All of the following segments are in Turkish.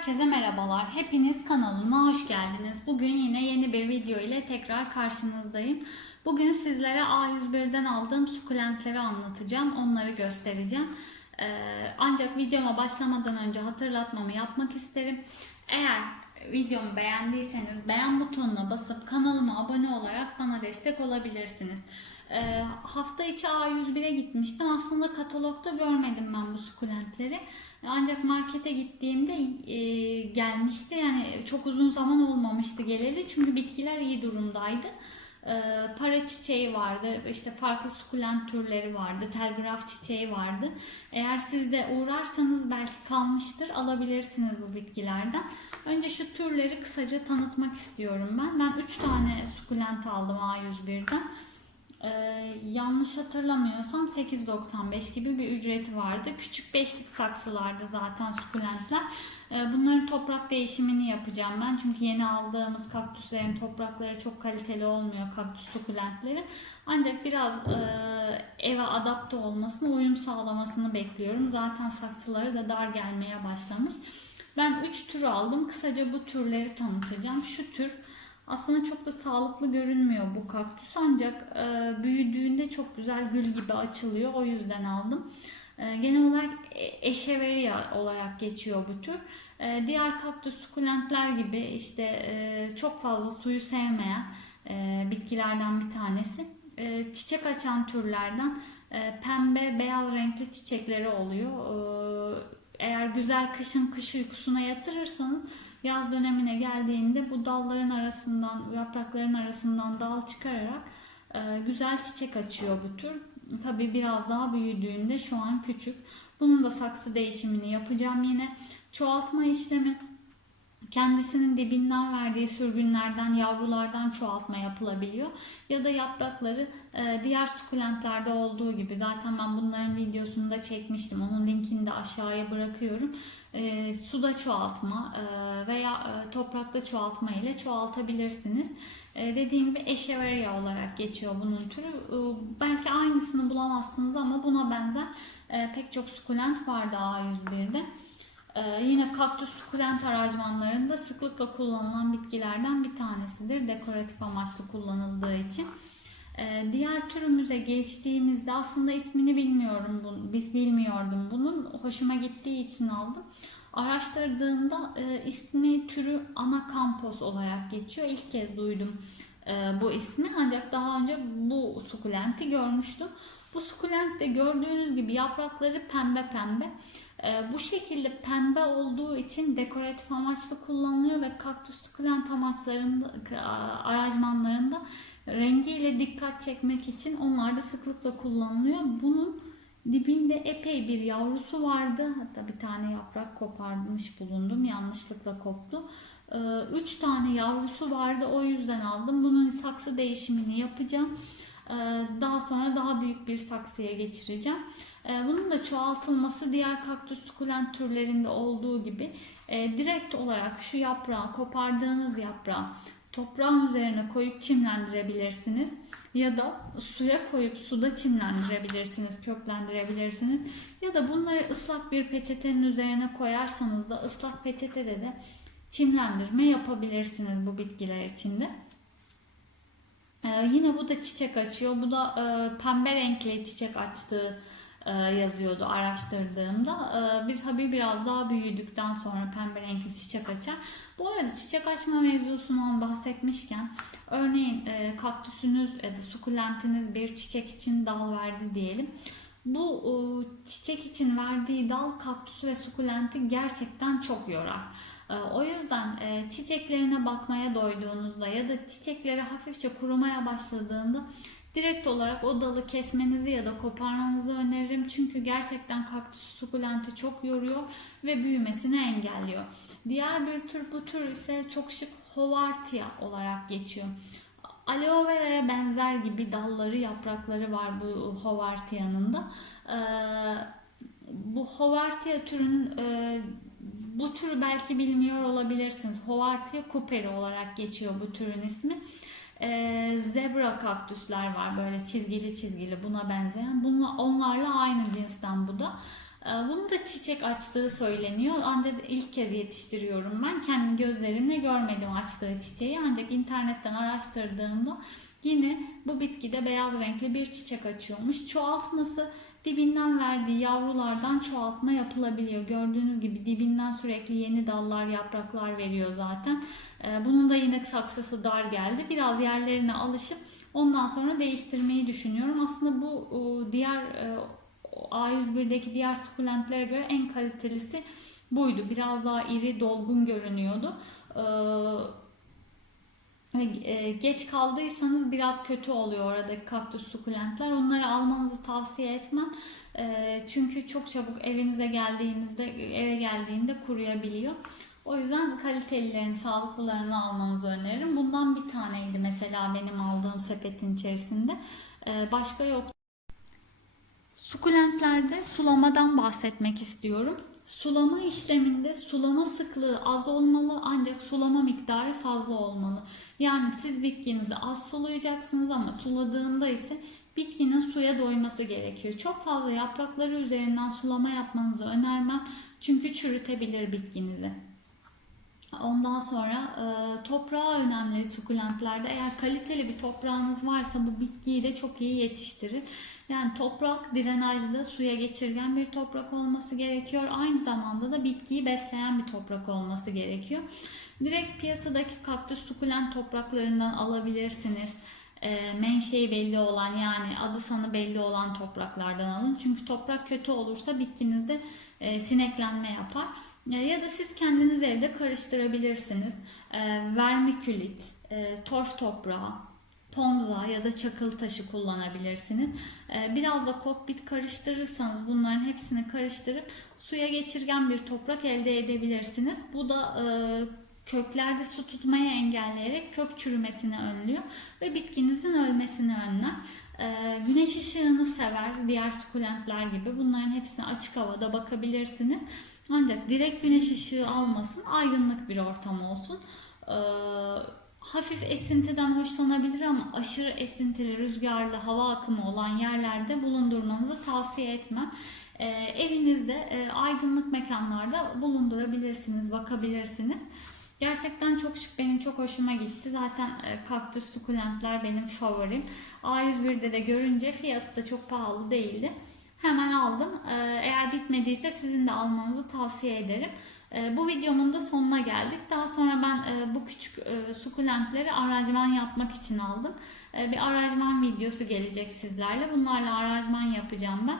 Herkese merhabalar. Hepiniz kanalıma hoş geldiniz. Bugün yine yeni bir video ile tekrar karşınızdayım. Bugün sizlere A101'den aldığım sukulentleri anlatacağım. Onları göstereceğim. Ee, ancak videoma başlamadan önce hatırlatmamı yapmak isterim. Eğer videomu beğendiyseniz beğen butonuna basıp kanalıma abone olarak bana destek olabilirsiniz. Ee, hafta içi A101'e gitmiştim. Aslında katalogda görmedim ben bu sukulentleri. Ancak markete gittiğimde e, gelmişti. Yani çok uzun zaman olmamıştı geleli. Çünkü bitkiler iyi durumdaydı. Ee, para çiçeği vardı, işte farklı sukulent türleri vardı, telgraf çiçeği vardı. Eğer siz de uğrarsanız belki kalmıştır, alabilirsiniz bu bitkilerden. Önce şu türleri kısaca tanıtmak istiyorum ben. Ben 3 tane sukulent aldım A101'den. Ee, yanlış hatırlamıyorsam 8.95 gibi bir ücreti vardı. Küçük beşlik saksılardı zaten sukulentler. Ee, bunların toprak değişimini yapacağım ben. Çünkü yeni aldığımız kaktüslerin toprakları çok kaliteli olmuyor kaktüs sukulentlerin. Ancak biraz e, eve adapte olmasını, uyum sağlamasını bekliyorum. Zaten saksıları da dar gelmeye başlamış. Ben 3 tür aldım. Kısaca bu türleri tanıtacağım. Şu tür aslında çok da sağlıklı görünmüyor bu kaktüs ancak e, büyüdüğünde çok güzel gül gibi açılıyor. O yüzden aldım. E, genel olarak e- echeveria olarak geçiyor bu tür. E, diğer kaktüs sukulentler gibi işte e, çok fazla suyu sevmeyen e, bitkilerden bir tanesi. E, çiçek açan türlerden e, pembe beyaz renkli çiçekleri oluyor. E, eğer güzel kışın kış uykusuna yatırırsanız yaz dönemine geldiğinde bu dalların arasından, yaprakların arasından dal çıkararak e, güzel çiçek açıyor bu tür. Tabii biraz daha büyüdüğünde şu an küçük. Bunun da saksı değişimini yapacağım yine. Çoğaltma işlemi kendisinin dibinden verdiği sürgünlerden, yavrulardan çoğaltma yapılabiliyor. Ya da yaprakları e, diğer sukulentlerde olduğu gibi zaten ben bunların videosunu da çekmiştim. Onun linkini de aşağıya bırakıyorum. E, suda çoğaltma e, veya toprakta çoğaltma ile çoğaltabilirsiniz. Dediğim gibi echeveria olarak geçiyor bunun türü. Belki aynısını bulamazsınız ama buna benzer pek çok sukulent vardı A101'de. Ee, yine kaktüs sukulent aranjmanlarında sıklıkla kullanılan bitkilerden bir tanesidir. Dekoratif amaçlı kullanıldığı için. Ee, diğer türümüze geçtiğimizde aslında ismini bilmiyorum. Biz bilmiyordum bunun. Hoşuma gittiği için aldım. Araştırdığımda e, ismi türü anakampos olarak geçiyor. İlk kez duydum e, bu ismi. Ancak daha önce bu sukulenti görmüştüm. Bu sukulent de gördüğünüz gibi yaprakları pembe pembe. Ee, bu şekilde pembe olduğu için dekoratif amaçlı kullanılıyor ve kaktüs sukulent amaçlarında, aranjmanlarında rengiyle dikkat çekmek için onlar da sıklıkla kullanılıyor. Bunun dibinde epey bir yavrusu vardı. Hatta bir tane yaprak koparmış bulundum. Yanlışlıkla koptu. Ee, üç tane yavrusu vardı. O yüzden aldım. Bunun saksı değişimini yapacağım. Ee, daha sonra daha büyük bir saksıya geçireceğim. Ee, bunun da çoğaltılması diğer kaktüs sukulent türlerinde olduğu gibi e, direkt olarak şu yaprağı kopardığınız yaprağı toprağın üzerine koyup çimlendirebilirsiniz ya da suya koyup suda çimlendirebilirsiniz, köklendirebilirsiniz ya da bunları ıslak bir peçetenin üzerine koyarsanız da ıslak peçetede de çimlendirme yapabilirsiniz bu bitkiler içinde. Ee, yine bu da çiçek açıyor. Bu da e, pembe renkli çiçek açtığı e, yazıyordu araştırdığımda. E, bir tabii biraz daha büyüdükten sonra pembe renkli çiçek açar. Bu arada çiçek açma mevzusundan bahsetmişken örneğin e, kaktüsünüz ya da sukulentiniz bir çiçek için dal verdi diyelim. Bu çiçek için verdiği dal kaktüsü ve sukulenti gerçekten çok yorar. O yüzden çiçeklerine bakmaya doyduğunuzda ya da çiçekleri hafifçe kurumaya başladığında direkt olarak o dalı kesmenizi ya da koparmanızı öneririm. Çünkü gerçekten kaktüs sukulenti çok yoruyor ve büyümesini engelliyor. Diğer bir tür bu tür ise çok şık Hovartia olarak geçiyor. Aloe vera'ya benzer gibi dalları, yaprakları var bu Hovartia'nın da. Ee, bu Hovartia türünün e, bu türü belki bilmiyor olabilirsiniz. Hovartia cooperi olarak geçiyor bu türün ismi. Ee, zebra kaktüsler var böyle çizgili çizgili buna benzeyen. Bunlar, onlarla aynı cinsten bu da. Ee, Bunu da çiçek açtığı söyleniyor. Ancak ilk kez yetiştiriyorum ben. Kendi gözlerimle görmedim açtığı çiçeği. Ancak internetten araştırdığımda yine bu bitkide beyaz renkli bir çiçek açıyormuş. Çoğaltması dibinden verdiği yavrulardan çoğaltma yapılabiliyor. Gördüğünüz gibi dibinden sürekli yeni dallar, yapraklar veriyor zaten. Ee, Bunun da yine saksısı dar geldi. Biraz yerlerine alışıp ondan sonra değiştirmeyi düşünüyorum. Aslında bu e, diğer e, A101'deki diğer sukulentlere göre en kalitelisi buydu. Biraz daha iri, dolgun görünüyordu. Ve, e, geç kaldıysanız biraz kötü oluyor oradaki kaktüs sukulentler. Onları almanızı tavsiye etmem. E, çünkü çok çabuk evinize geldiğinizde eve geldiğinde kuruyabiliyor. O yüzden kalitelilerini, sağlıklılarını almanızı öneririm. Bundan bir taneydi mesela benim aldığım sepetin içerisinde. E, başka yok. Sukulentlerde sulamadan bahsetmek istiyorum. Sulama işleminde sulama sıklığı az olmalı ancak sulama miktarı fazla olmalı. Yani siz bitkinizi az sulayacaksınız ama suladığında ise bitkinin suya doyması gerekiyor. Çok fazla yaprakları üzerinden sulama yapmanızı önermem. Çünkü çürütebilir bitkinizi. Ondan sonra e, toprağı önemli sukulentlerde. Eğer kaliteli bir toprağınız varsa bu bitkiyi de çok iyi yetiştirir. Yani toprak drenajlı, suya geçirgen bir toprak olması gerekiyor. Aynı zamanda da bitkiyi besleyen bir toprak olması gerekiyor. Direkt piyasadaki kaktüs sukulent topraklarından alabilirsiniz. E, menşei belli olan yani adı sanı belli olan topraklardan alın. Çünkü toprak kötü olursa bitkinizde e, sineklenme yapar. E, ya da siz kendiniz evde karıştırabilirsiniz. E, vermikülit, e, torf toprağı, ponza ya da çakıl taşı kullanabilirsiniz. E, biraz da kokbit karıştırırsanız bunların hepsini karıştırıp suya geçirgen bir toprak elde edebilirsiniz. Bu da e, köklerde su tutmayı engelleyerek kök çürümesini önlüyor ve bitkinizin ölmesini önler. Ee, güneş ışığını sever diğer sukulentler gibi. Bunların hepsine açık havada bakabilirsiniz. Ancak direkt güneş ışığı almasın, aydınlık bir ortam olsun. Ee, hafif esintiden hoşlanabilir ama aşırı esintili, rüzgarlı, hava akımı olan yerlerde bulundurmanızı tavsiye etmem. Ee, evinizde e, aydınlık mekanlarda bulundurabilirsiniz, bakabilirsiniz. Gerçekten çok şık benim çok hoşuma gitti. Zaten e, kaktüs sukulentler benim favorim. A101'de de görünce fiyatı da çok pahalı değildi. Hemen aldım. E, Eğer bitmediyse sizin de almanızı tavsiye ederim. E, Bu videomun da sonuna geldik. Daha sonra ben bu küçük sukulentleri aranjman yapmak için aldım. Bir aranjman videosu gelecek sizlerle. Bunlarla aranjman yapacağım ben.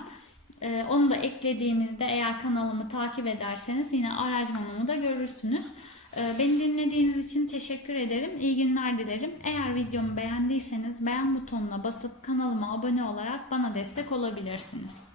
Onu da eklediğimizde eğer kanalımı takip ederseniz yine aranjmanımı da görürsünüz. Ee, Beni dinlediğiniz için teşekkür ederim. İyi günler dilerim. Eğer videomu beğendiyseniz beğen butonuna basıp kanalıma abone olarak bana destek olabilirsiniz.